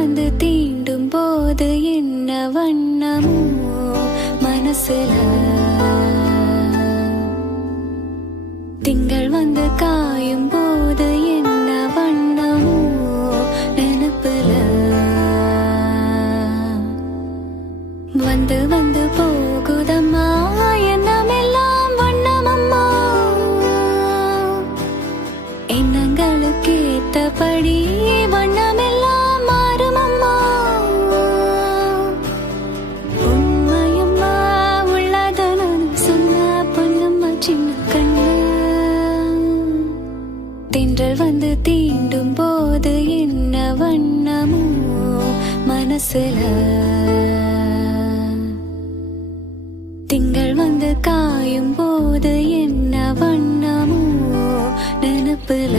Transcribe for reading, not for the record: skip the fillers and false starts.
வந்து தீண்டும் போது என்ன வண்ணமோ மனசுல, திங்கள் வந்து காயும் போது என்ன வண்ணமோ நினப்புல, வந்து வந்து போகுதம்மா எண்ணமெல்லாம் வண்ணமம்மா, எண்ணங்களுக்கு ஏத்தபடி வண்ணமெல்லாம் மாறுமம்மா. உண்மையம்மா உள்ளத நான் சொன்ன பொன்னம்மா சின்ன கண்ணு, தென்றல் வந்து தீண்டும் போது என்ன வண்ணமோ மனசுல, திங்கள் வந்து காயும் போது என்ன வண்ணமோ நினப்புல.